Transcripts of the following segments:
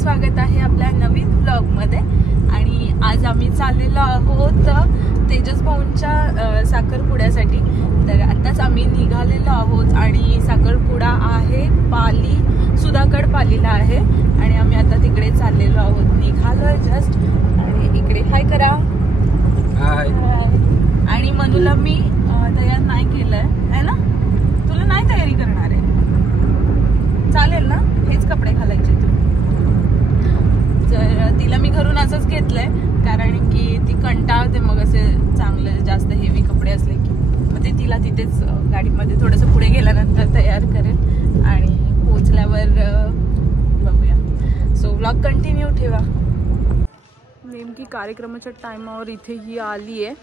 स्वागत आहे आपल्या नवीन व्लॉगमध्ये। आणि आज आम्ही चाललेलो आहोत तेजस भाऊंच्या साखरपुड्यासाठी। तर आताच आम्ही निघालेलो आहोत आणि साखरपुडा आहे पाली सुधागड पालीला आहे आणि आम्ही आता तिकडे चाललेलो आहोत। निघालोय जस्ट आणि इकडे हाय करा। हाय। आणि मनूला मी तयार नाही केलंय है ना, तुला नाही तयारी करणार आहे चालेल ना, हेच कपडे घालायचे तू। तर तिला मी घरून असंच घेतलंय कारण की ती कंटाळते मग असे चांगले जास्त हेवी कपडे असले की, मग ते तिला तिथेच गाडीमध्ये थोडंसं पुढे गेल्यानंतर तयार करेल आणि पोहोचल्यावर बघूया। सो व्लॉग कंटिन्यू ठेवा। नेमकी कार्यक्रमाच्या टायमावर इथे ही आली आहे,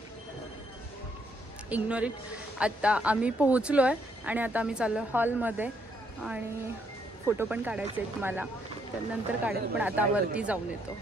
इग्नोर इट। आता आम्ही पोहोचलोय आणि आता आम्ही चाललो हॉलमध्ये आणि फोटो पण काढायचे आहेत मला, तर नंतर काढेल, पण आता वरती जाऊन येतो।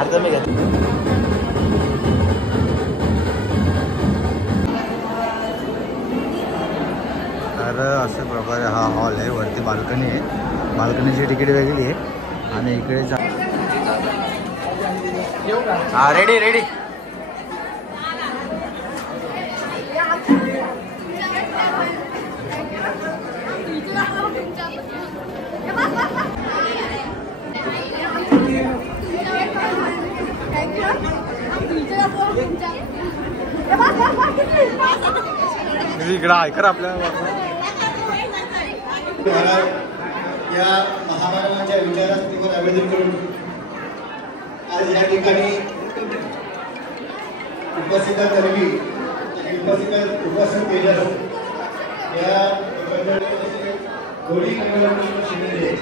अर्धा मी घेतो। तर अशा प्रकारे हा हॉल आहे, वरती बाल्कनी आहे, बाल्कनीची तिकीट वेगळी आहे आणि इकडे हा रेडी रेडी। इकडं ऐकर आपल्या या महामानवाच्या विचारांवर आवेदन करून आज या ठिकाणी उपस्थित तर्फे आणि उपस्थित केलं या दोन्ही शिंदे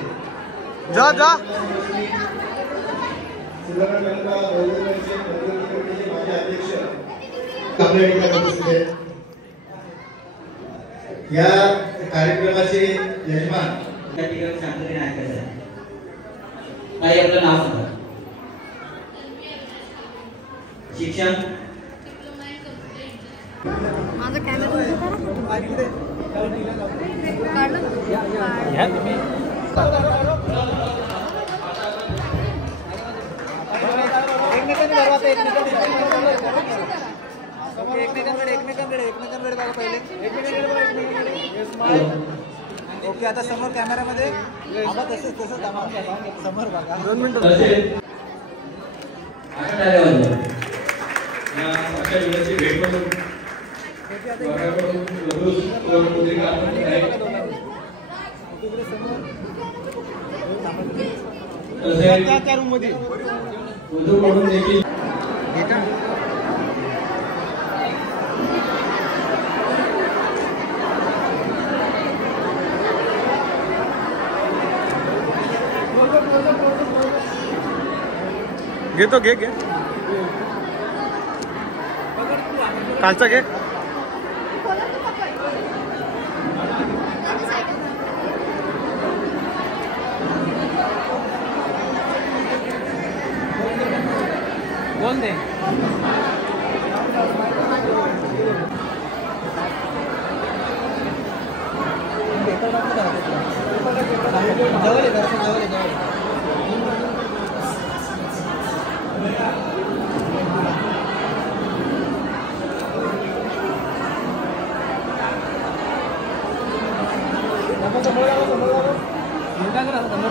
जा जा माझे अध्यक्ष आपल्या ठिकाणी उपस्थित आहेत। या कार्यक्रमाचे यजमान या ठिकाणी शांततेने ऐकायचं आहे। ताई आपलं नाव सांगा। शिक्षण माझा कॅमेरा या तुम्ही एकमेकांकडे बघा पहिले। ओके, आता समोर कॅमेरामध्ये आम्हा तसंच समोर बघा। 2 मिनिटं समोर त्या रूम मध्ये वधूकडून देखील घेतो घे कालचा घे बोल दे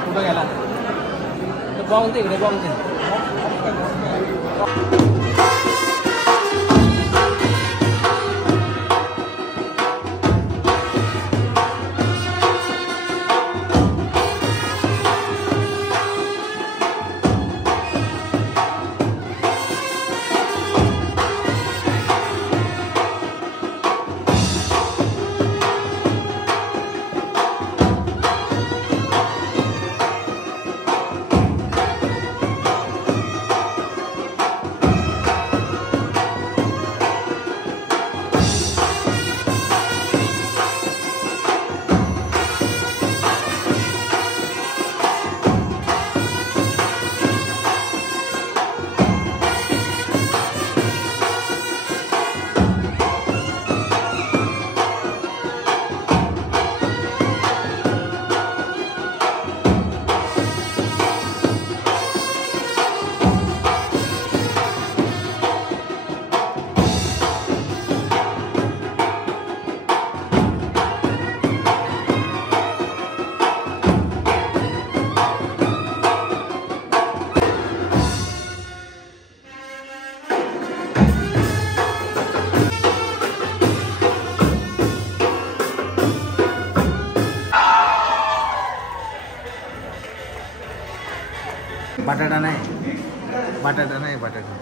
फोटो घ्यायला बॉल इकडे बॉल बटाटा नाही बटाटा नाही बटाटा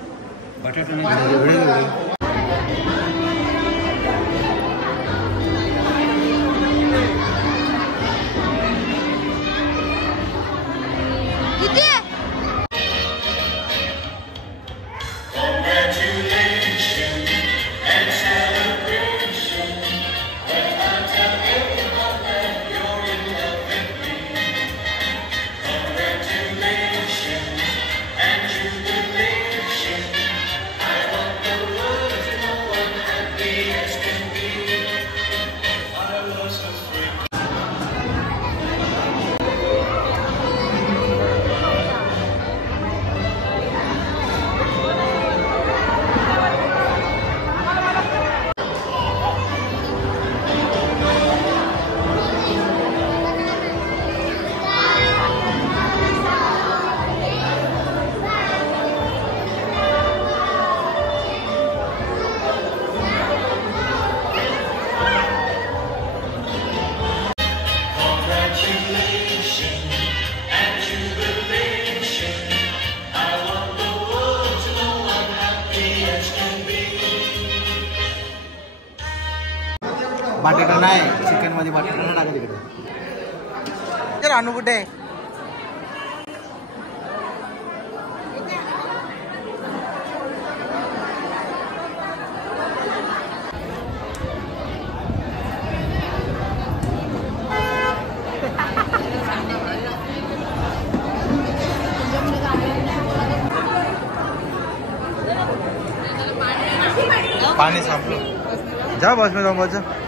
नाही चिकन मध्ये बटाटा टाका तिकडे रानू कुठे पाणी संपलं जा बस में जाऊन बस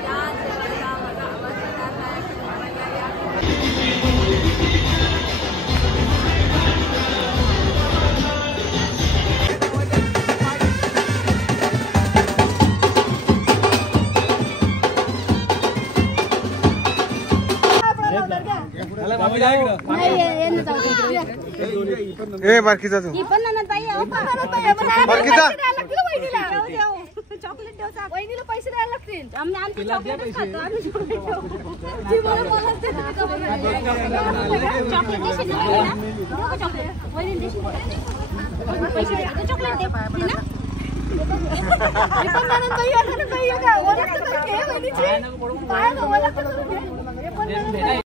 ए बाकीचा तू बाकीचा चॉकलेट ठेवता वहिनीला पैसे द्यायला लागतील आमची चॉकलेट खातो आम्ही चॉकलेट ठेवतो जी मला बोलत ते चॉकलेट देशील ना चॉकलेट वहिनी देशील पैसे चॉकलेट दे ना पण